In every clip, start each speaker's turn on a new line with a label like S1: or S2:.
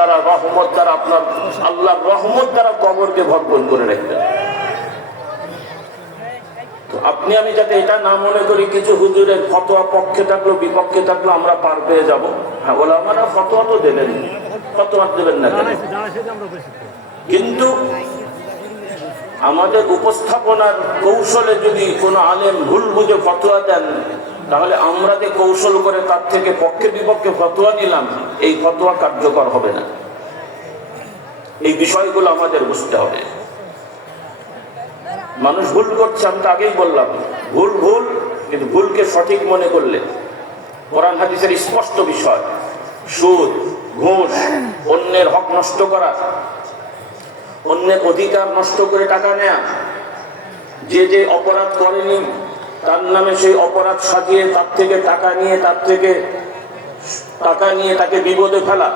S1: দ্বারা, রহমত দ্বারা আপনার আল্লাহর রহমত দ্বারা কবরকে ভরপুর করে রাখবেন। আপনি, আমি যাতে এটা না মনে করি, কিছু হুজুরের ফতোয়া পক্ষে থাকল, বিপক্ষে থাকল, আমরা পার পেয়ে যাব। হ্যাঁ বলে আমরা ফতোয়া তো দেবেন, ফতোয়া দেবেন না কেন? কিন্তু আমাদের উপস্থাপনার কৌশলে যদি কোনো আলেম ভুল বুঝে ফতোয়া দেন তাহলে আমরা যে কৌশল করে তার থেকে পক্ষে বিপক্ষে ফতোয়া নিলাম, এই ফতোয়া কার্যকর হবে না। এই বিষয়গুলো আমাদের বুঝতে হবে। মানুষ ভুল করছে, আমি তো আগেই বললাম, ভুল ভুল, কিন্তু ভুলকে সঠিক মনে করলে। কোরআন হাদিসের স্পষ্ট বিষয়, সুদ, ঘুষ, অন্যের হক নষ্ট করা, অন্যের অধিকার নষ্ট করে টাকা নেয়া, যে যে অপরাধ করেনি তার নামে সেই অপরাধ সাজিয়ে তার থেকে টাকা নিয়ে তার থেকে টাকা নিয়ে তাকে বিপদে ফেলা।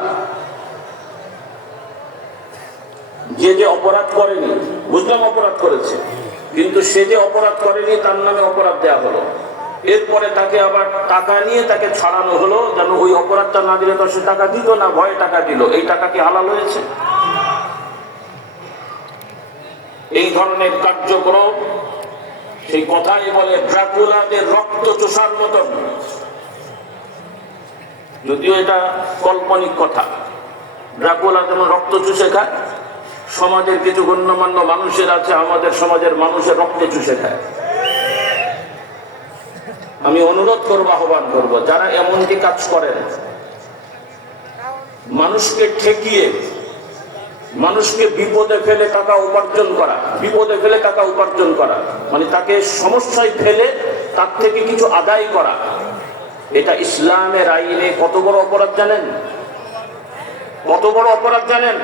S1: যে যে অপরাধ করেনি, বুঝলাম অপরাধ করেছে, কিন্তু সে যে অপরাধ করেনি, তার নামে অপরাধ দেয়া হলো। এরপরে তাকে আবার টাকা নিয়ে তাকে ছাড়ানো হলো, যেন ওই অপরাধটা না দিলে তো সে টাকা দিত না, ভয়ে টাকা দিল। এই টাকা কি হালাল হয়েছে? এই ধরনের কার্যক্রম সেই কথাই বলে ড্রাকুলাদের রক্ত চোষার মতন। যদিও এটা কল্পনিক কথা। ড্রাকুলা যেমন রক্ত চুষে খায়, সমাজের কিছু গণ্যমান্য মানুষের আছে, আমাদের সমাজের মানুষের রক্ত চুষে খায়। আমি অনুরোধ করব, আহ্বান করব, যারা এমনটি কাজ করেন, মানুষকে ঠেকিয়ে মানুষকে বিপদে ফেলে টাকা উপার্জন করা, বিপদে ফেলে টাকা উপার্জন করা মানে তাকে সমস্যায় ফেলে তার থেকে কিছু আদায় করা। এটা ইসলামের আইনে কত বড় অপরাধ জানেন? কত বড় অপরাধ জানেন?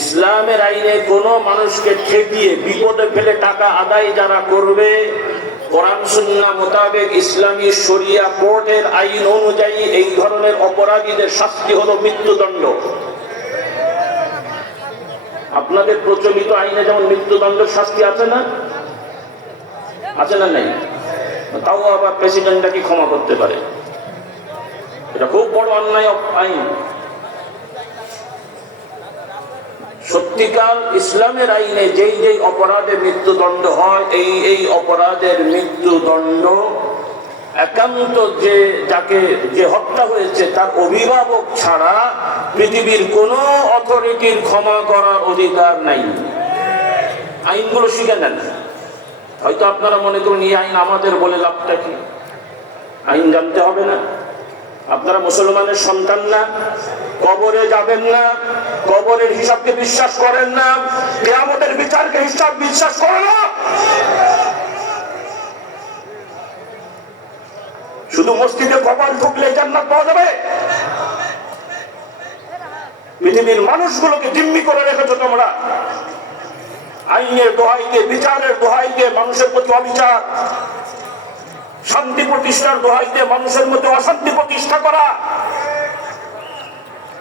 S1: ইসলামের আইনে কোন মানুষকে ঠেকিয়ে বিপদে ফেলে টাকা আদায় যারা করবে মোতাবেক ইসলামী শরিয়া কোর্টের আইন অনুযায়ী এই ধরনের অপরাধীদের শাস্তি হলো মৃত্যুদণ্ড। আপনাদের প্রচলিত আইনে যেমন মৃত্যুদণ্ড শাস্তি আছে না? আছে না নাই? তাও আবার প্রেসিডেন্টটা কি ক্ষমা করতে পারে? এটা খুব বড় অন্যায় আইন। সত্যিকার ইসলামের আইনে যেই যেই অপরাধে মৃত্যুদণ্ড হয়, এই এই অপরাধের মৃত্যুদণ্ড একান্ত যে যাকে যে হত্যা হয়েছে, তার অভিভাবক ছাড়া পৃথিবীর কোন অথরিটির ক্ষমা করার অধিকার নাই। আইনগুলো শিখে নেন। হয়তো আপনারা মনে করুন এই আইন আমাদের বলে লাভটা কি? আইন জানতে হবে না। আপনারা মুসলমানের সন্তান না, কবরে যাবেন না, কবরের হিসাবকে বিশ্বাস করেন না, কেয়ামতের বিচারকে হিসাব বিশ্বাস করে না। শুধু মসজিদে কবর ঢুকলে জান্নাত পাওয়া যাবে? পৃথিবীর মানুষগুলোকে জিম্মি করে রেখেছো তোমরা। আইনের দোহাই বিচারের দোহাই মানুষের প্রতি অবিচার। শান্তি প্রতিষ্ঠার দোহাই দিয়ে মানুষের মধ্যে অশান্তি প্রতিষ্ঠা করা।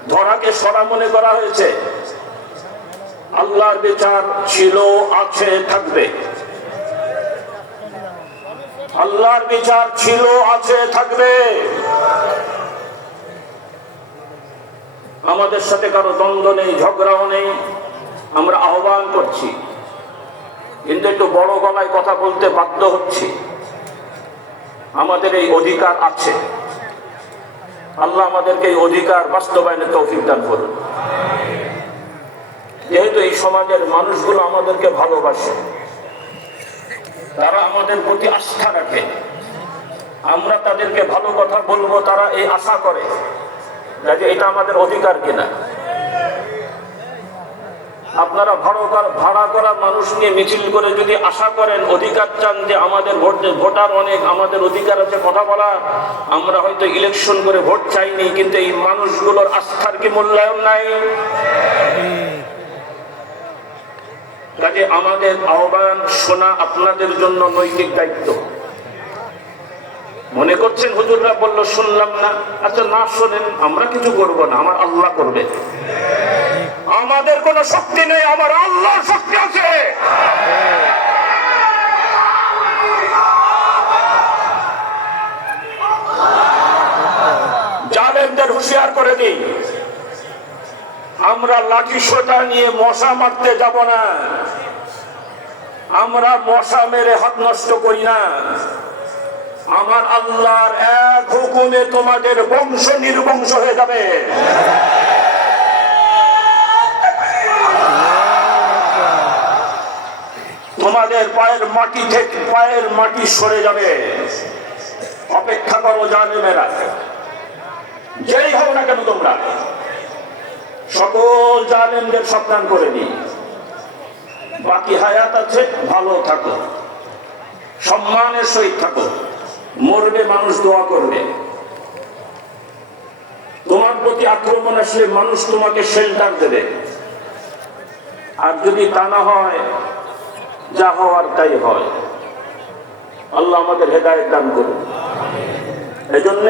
S1: ধরাকে সরা মনে করা হয়েছে। আল্লাহর বিচার ছিল, আছে, থাকবে। আল্লাহর বিচার ছিল, আছে, থাকবে। আমাদের সাথে কারও দ্বন্দ্ব নেই, ঝগড়াও নেই। আমরা আহ্বান করছি। কিন্তু একটু বড় গলায় কথা বলতে বাধ্য হচ্ছি। আমাদের এই অধিকার আছে। আল্লাহ আমাদেরকে এই অধিকার বাস্তবায়নের তৌফিক দান করুন। যেহেতু এই সমাজের মানুষগুলো আমাদেরকে ভালোবাসে তারা আমাদের প্রতি আস্থা রাখে। আমরা তাদেরকে ভালো কথা বলব, তারা এই আশা করে। যে এটা আমাদের অধিকার কিনা? আপনারা ভাড়া ভাড়া করা মানুষ নিয়ে মিছিল করে যদি আশা করেন, অধিকার চান যে আমাদের ভোট ভোটার অনেক, আমাদের অধিকার আছে, কথা বলা। আমরা হয়তো ইলেকশন করে ভোট চাইনি, কিন্তু এই মানুষগুলোর আস্থার কি মূল্যায়ন নাই? কাজে আমাদের আহ্বান শোনা আপনাদের জন্য নৈতিক দায়িত্ব। মনে করছেন হুজুররা বলল, শুনলাম না। আচ্ছা না শোনেন, আমরা কিছু করব না, আমার আল্লাহ করবে। আমাদের কোনো শক্তি নেই, আমার আল্লাহর শক্তি আছে। জালেমদের হুঁশিয়ার করে দিই। আমরা লাঠি সোটা নিয়ে মশা মারতে যাব না। আমরা মশা মেরে হাত নষ্ট করি না। আমার আল্লাহর এক হুকুমে তোমাদের বংশ নির্বংশ হয়ে যাবে। তোমাদের পায়ের মাটি থেকে পায়ের মাটি সরে যাবে। অপেক্ষা করো জানেমেরা। যেই হোক না কেন তোমরা। সকল জানেমদের সাবধান করে দিই বাকি হায়াত আছে, ভালো থাকো। সম্মানের সহিত থাকো। মরবে মানুষ, দোয়া করবে। তোমার প্রতি আক্রমণ আসলে মানুষ তোমাকে শেল্টার দেবে। আর যদি তা না হয়, যা হওয়ার তাই হয়। আল্লাহ আমাদের হেদায়ত দান করুন। এজন্য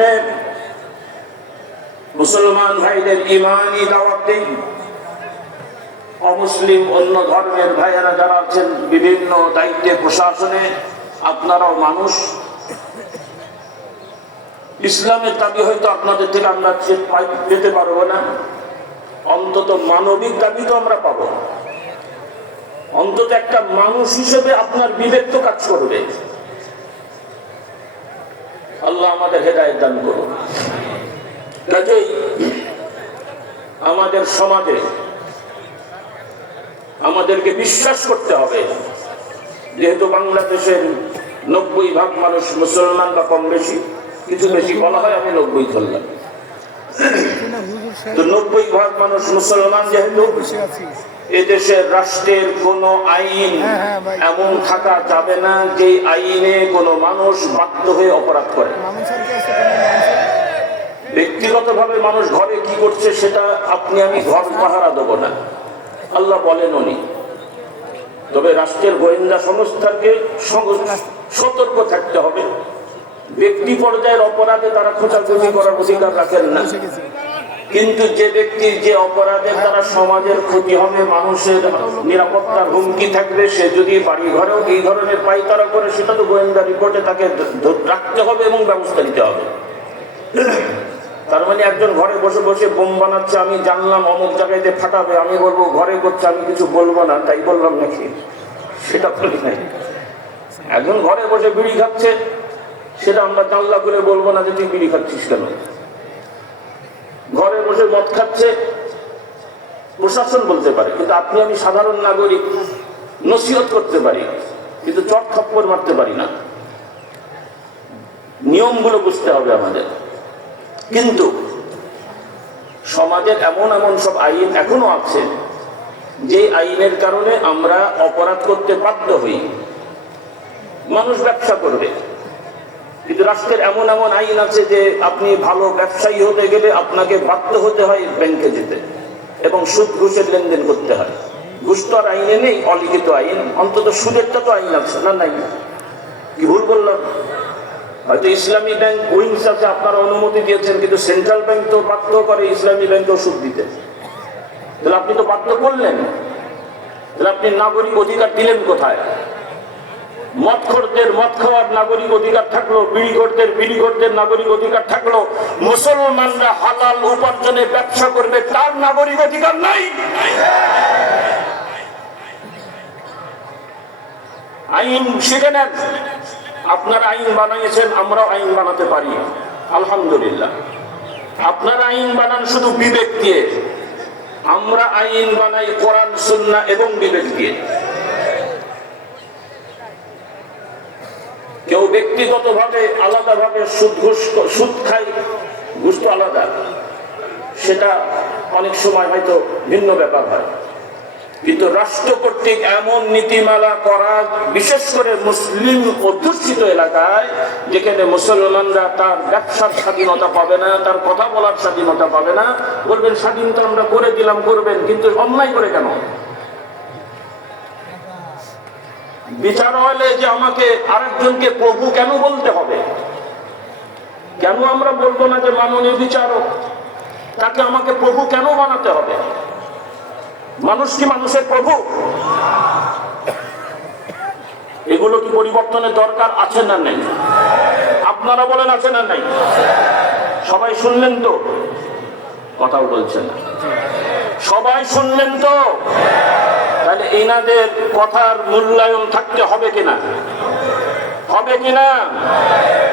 S1: মুসলমান ভাইদের ইমানই দাওয়াত দিই অমুসলিম অন্য ধর্মের ভাইয়েরা যারা আছেন, বিভিন্ন দায়িত্বে প্রশাসনে আপনারাও মানুষ। ইসলামের দাবি হয়তো আপনাদের থেকে আমরা পেতে পারব না। অন্তত মানবিক দাবি তো আমরা পাবো। অন্তত একটা মানুষ হিসেবে আপনার বিবেক তো কাজ করবে। আল্লাহ আমাদের হেদায়ত দান করুন। কাজেই আমাদের সমাজে আমাদেরকে বিশ্বাস করতে হবে যেহেতু বাংলাদেশের নব্বই ভাগ মানুষ মুসলমান বা কম বেশি, কিছু বেশি বলা হয়, আমি নব্বই ধরলাম তো নব্বই ভাগ মানুষ মুসলমান যেহেতু, এদেশের রাষ্ট্রের কোন আইন। এমন থাকা যাবে না যে আইনে কোনো মানুষ বাধ্য হয়ে অপরাধ করে
S2: মামুন স্যার কি আছে কোনো
S1: ব্যক্তিগতভাবে মানুষ ঘরে কি করছে সেটা আপনি আমি ঘর পাহারা দেবো না। আল্লাহ বলেন উনি, তবে রাষ্ট্রের গোয়েন্দা সংস্থাকে সতর্ক থাকতে হবে। ব্যক্তি পর্যায়ের অপরাধে তারা খোঁচাখুচি করার অধিকার রাখেন না। কিন্তু যে ব্যক্তির যে অপরাধের তারা সমাজের ক্ষতি হবে, মানুষের নিরাপত্তার হুমকি থাকবে, সে যদি বাড়ি ঘরেও এই ধরনের পাইতারা করে, সেটা তো গোয়েন্দা রিপোর্টে তাকে রাখতে হবে এবং ব্যবস্থা নিতে হবে। তার মানে একজন ঘরে বসে বসে বোম বানাচ্ছে, আমি জানলাম অমুক জায়গাতে ফাটাবে, আমি বলব ঘরে করছে, আমি কিছু বলব না, তাই বললাম নাকি? সেটা নাই। একজন ঘরে বসে বিড়ি খাচ্ছে, সেটা আমরা জানলা করে বলব না যে তুই বিড়ি খাচ্ছিস কেন? ঘরে বসে মদ খাচ্ছে, প্রশাসন বলতে পারে, কিন্তু আপনি আমি সাধারণ নাগরিক, নসিহত করতে পারি, কিন্তু চট থপ্পড় মারতে পারি না। নিয়মগুলো বুঝতে হবে আমাদের। কিন্তু সমাজের এমন এমন সব আইন এখনও আছে, যে আইনের কারণে আমরা অপরাধ করতে বাধ্য হই। মানুষ ব্যবসা করবে। কিন্তু রাষ্ট্রের এমন এমন আইন আছে যে আপনি ভালো ব্যবসায়ী হতে গেলে আপনাকে বাধ্য হতে হয় ব্যাংকে যেতে এবং সুদ ঘুষের লেনদেন করতে হয়। ঘুষ তো আর আইনে নেই, অলিখিত আইন। অন্তত সুদেরটা তো আইন আছে, না নাই? কি ভুল বললাম? হয়তো ইসলামী ব্যাংক ওই হিসাবে আপনারা অনুমতি দিয়েছেন, কিন্তু সেন্ট্রাল ব্যাংক তো বাধ্য করে ইসলামী ব্যাংকেও সুদ দিতে। তাহলে আপনি তো বাধ্য করলেন। তাহলে আপনি নাগরিক অধিকার দিলেন কোথায়? মদখোরদের, মদ খাওয়ার নাগরিক অধিকার থাকল বিড়িখোরদের বিড়িখোরদের নাগরিক অধিকার থাকল। মুসলমানরা হালাল উপার্জনে ব্যবসা করবে, তার নাগরিক অধিকার নাই। আইন শিখে আপনারা আইন বানিয়েছেন আমরাও আইন বানাতে পারি। আলহামদুলিল্লাহ। আপনারা আইন বানান শুধু বিবেক দিয়ে। আমরা আইন বানাই কোরআন, সুন্না এবং বিবেক দিয়ে। কেউ ব্যক্তিগতভাবে আলাদাভাবে সুদ ঘুষ, সুদ খায়, ঘুষ আলাদা। সেটা অনেক সময় হয়তো ভিন্ন ব্যাপার হয়। কিন্তু রাষ্ট্র কর্তৃক এমন নীতিমালা করা, বিশেষ করে মুসলিম অধ্যুষিত এলাকায়, যেখানে মুসলমানরা তার ব্যবসার স্বাধীনতা পাবে না, তার কথা বলার স্বাধীনতা পাবে না, বলবেন স্বাধীনতা আমরা করে দিলাম, করবেন, কিন্তু অন্যায় করে কেন? বিচার হলে যে আমাকে আরেকজনকে প্রভু কেন বলতে হবে? কেন আমরা বলব না যে মাননীয় বিচারক, তাকে আমাকে প্রভু কেন বানাতে হবে? মানুষ কি মানুষের প্রভু? এগুলো কি পরিবর্তনের দরকার আছে না নেই? আপনারা বলেন আছে না নাই? সবাই শুনলেন তো? কথাও বলছেন না। সবাই শুনলেন তো? তাহলে এনাদের কথার মূল্যায়ন থাকতে হবে কিনা? হবে কিনা?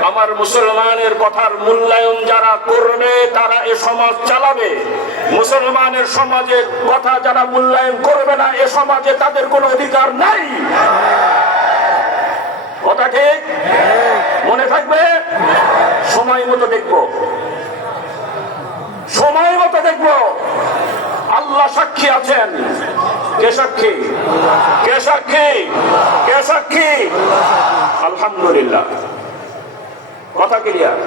S1: আমার মুসলমানের কথার মূল্যায়ন যারা করবে, তারা এ সমাজ চালাবে। মুসলমানের সমাজে কথা যারা মূল্যায়ন করবে না, এ সমাজে তাদের কোনো অধিকার নাই। কথা ঠিক? মনে থাকবে? সময় মতো দেখব। সময় মতো দেখব। আল্লাহ সাক্ষী আছেন। আলহামদুলিল্লাহ। কথা ক্লিয়ার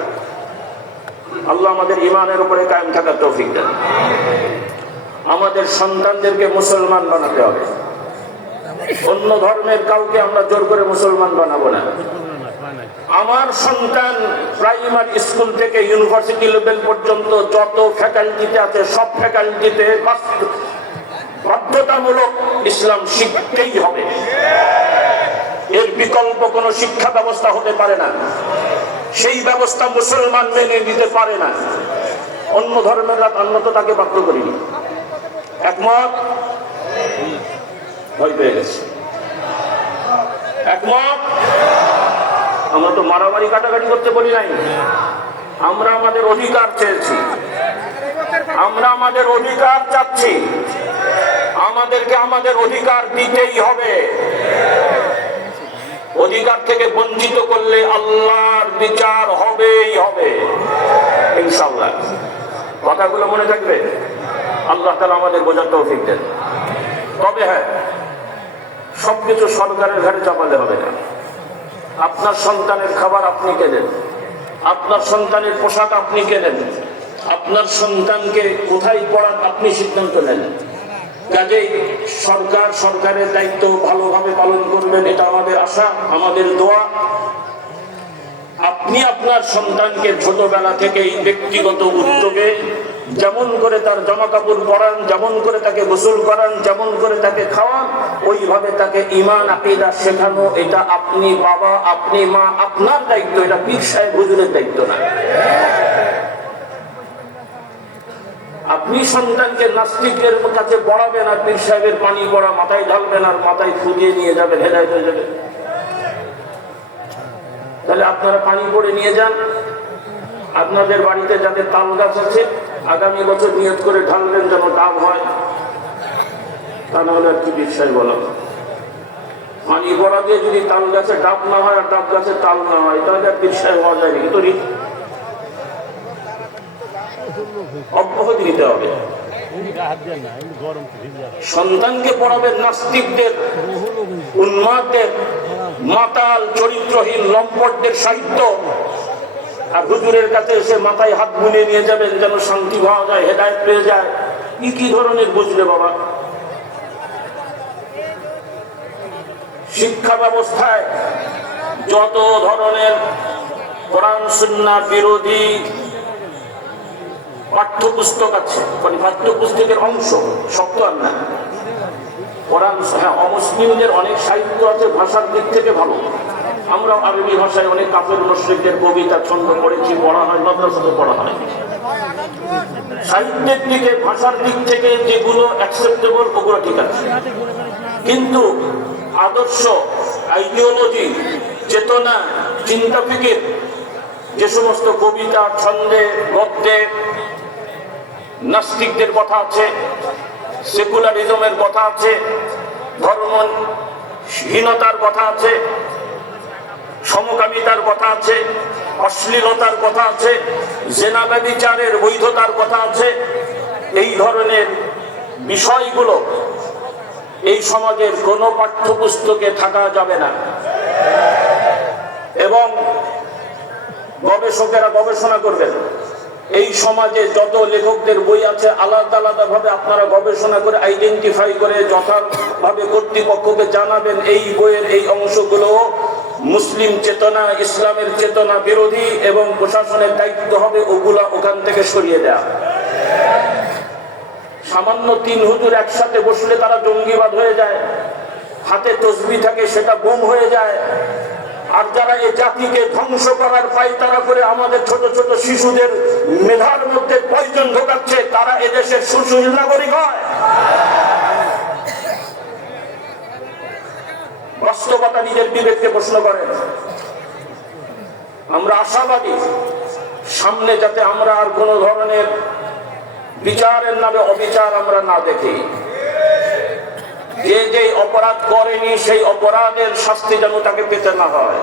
S1: আল্লাহ আমাদের ইমানের উপরে কায়েম থাকার তৌফিক দেন। আমাদের সন্তানদেরকে মুসলমান বানাতে হবে। অন্য ধর্মের কাউকে আমরা জোর করে মুসলমান বানাবো না। আমার সন্তান প্রাইমারি স্কুল থেকে ইউনিভার্সিটি লেভেল পর্যন্ত যত ফ্যাকাল্টিতে আছে, সব ফ্যাকাল্টিতে বাধ্যতামূলক ইসলাম শিখতেই হবে। এর বিকল্প কোনো শিক্ষা ব্যবস্থা হতে পারে না। সেই ব্যবস্থা মুসলমান মেনে নিতে পারে না। অন্য ধর্মের অন্য তো তাকে বাধ্য করিনি। একমত? ভয় পেয়ে গেছে। একমত? আমরা তো মারামারি কাটাকাটি করতে বলি নাই। আমরা আমাদের অধিকার চেয়েছি। আমরা আমাদের অধিকার চাচ্ছি। আমাদেরকে আমাদের অধিকার দিতেই হবে। অধিকার থেকে বঞ্চিত করলে আল্লাহর বিচার হবেই হবে। ইনশাল্লাহ কথাগুলো মনে থাকবে? আল্লাহ তালা আমাদের বোঝার তৌফিক দেন। তবে হ্যাঁ সবকিছু সরকারের ঘাড়ে চাপালে হবে না। আপনার সন্তানের খাবার আপনি কেনেন? আপনার সন্তানের পোশাক আপনি কেনেন? আপনার সন্তানকে কোথায় পড়ান আপনি সিদ্ধান্ত নেন? কাজেই সরকার সরকারের দায়িত্ব ভালোভাবে পালন করবেন, এটা আমাদের আশা, আমাদের দোয়া। আপনি আপনার সন্তানকে ছোটবেলা থেকেই ব্যক্তিগত উদ্যোগে যেমন করে তার জামা কাপড় পরান, যেমন করে তাকে গোসল করান, যেমন করে তাকে খাওয়ান, ওইভাবে তাকে ইমান, আকিদা শেখানো, এটা আপনি বাবা, আপনি মা, আপনার দায়িত্ব, এটা পীর সাহেব হুজুরের দায়িত্ব না। আপনি সন্তানকে নাস্তিকের কাছে পড়াবেন আর পীর সাহেবের পানি পড়া, মাথায় ঢালবেন আর মাথায় ফুটিয়ে নিয়ে যাবেন, হেদায়ত হয়ে যাবে তাহলে আপনারা পানি পড়ে নিয়ে যান। আপনাদের বাড়িতে যাদের তাল গাছ আছে, আগামী বছর নিয়ত করে ঢালবেন যেন ডাব হয়। তা নাহলে আর কি বিশ্বাস বলা। পানি পড়া দিয়ে যদি তাল গাছে ডাব না হয় আর ডাব গাছে তাল না হয়, তাহলে আর বিশ্বাস হওয়া যায় কিন্তু অব্যাহতি দিতে হবে। সন্তানকে পড়াবেন নাস্তিকদের, উন্মাদদের, মাতাল, চরিত্রহীন, লম্পটদের সাহিত্য। আর হুজুরের কাছে এসে মাথায় হাত বুলিয়ে নিয়ে যাবেন যেন শান্তি পাওয়া যায়, হেদায়ত পেয়ে যায়। কি কি ধরনের বুঝলে বাবা? শিক্ষা ব্যবস্থায় যত ধরনের কোরআন সুন্না বিরোধী পাঠ্যপুস্তক আছে মানে পাঠ্যপুস্তকের অংশ, শব্দ আর না। কোরআন হ্যাঁ অমুসলিমদের অনেক সাহিত্য আছে, ভাষার দিক থেকে ভালো। আমরা আরবি ভাষায় অনেক কাপের মুশ্রিকদের কবিতা ছন্দ পড়েছি, পড়া হয় মাদ্রাসাতে পড়া হয়। সাহিত্যের দিকে, ভাষার দিক থেকে যেগুলো অ্যাকসেপ্টেবল ওগুলো ঠিক আছে। কিন্তু আদর্শ আইডিওলজি চেতনা চিন্তা ফিকির যে সমস্ত কবিতা, ছন্দে, গদ্যে নাস্তিকদের কথা আছে, সেকুলারিজমের কথা আছে, ধর্মহীনতার কথা আছে, সমকামিতার কথা আছে, অশ্লীলতার কথা আছে, জেনা বিচারের বৈধতার কথা আছে, এই ধরনের বিষয়গুলো এই সমাজের কোনো পাঠ্যপুস্তকে থাকা যাবে না। এবং গবেষকেরা গবেষণা করবেন। এই সমাজে যত লেখকদের বই আছে, আলাদা আলাদা ভাবে আপনারা গবেষণা করে আইডেন্টিফাই করে যথাভাবে কর্তৃপক্ষকে জানাবেন এই বইয়ের এই অংশগুলো। মুসলিম চেতনা, ইসলামের চেতনা বিরোধী এবং প্রশাসনের দায়িত্ব হবে, ওগুলা ওখান থেকে সরিয়ে দেয়া। সামান্য তিন হুজুর একসাথে বসলে তারা জঙ্গিবাদ হয়ে যায়। হাতে তসবি থাকে, সেটা বোম হয়ে যায়। আর যারা এই জাতিকে ধ্বংস করার পাইতারা করে আমাদের ছোট ছোট শিশুদের মেধার মধ্যে পয়জন ঢোকাচ্ছে, তারা এদেশের সুশীল নাগরিক হয়। বাস্তবতা নিজের বিবেককে প্রশ্ন করেন আমরা আশাবাদী, সামনে যাতে আমরা আর কোন ধরনের বিচারের নামে অবিচার আমরা না দেখি। যে যে অপরাধ করেনি সেই অপরাধের শাস্তি যেন তাকে পেতে না হয়।